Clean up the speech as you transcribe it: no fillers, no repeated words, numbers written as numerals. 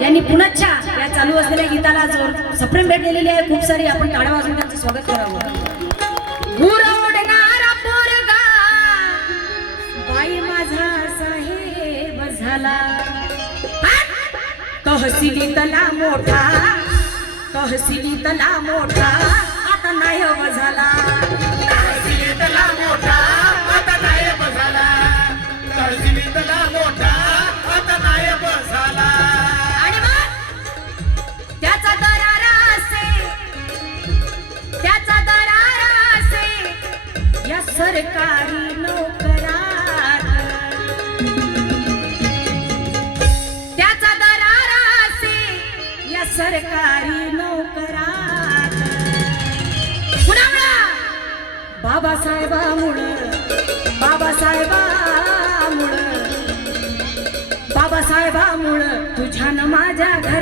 यांनी पुण्याच्या या चालू असलेल्या गीताला जोर सप्रेम भेट दिलेली आहे। खूप सारी आपण टाळ्या वाजवून त्यांचं स्वागत करावं। उरवडणारा पोरगा बाई माझा साहेब झाला, तहसीलीतला मोठा, तहसीलीतला मोठा आता नायब झाला, तहसीलीतला मोठा आता नायब झाला, तहसीलीतला मोठा आता नायब झाला। आणि मग त्याचा दरारा असे, त्याचा दरारा असे या सरकारी नोकरात, त्याचा दरारा असे या सरकारी नोकरात। कुणामुळं? बाबासाहेबामुळं, बाबासाहेबामुळं, बाबासाहेबामुळं तुझ्या न माझ्या घर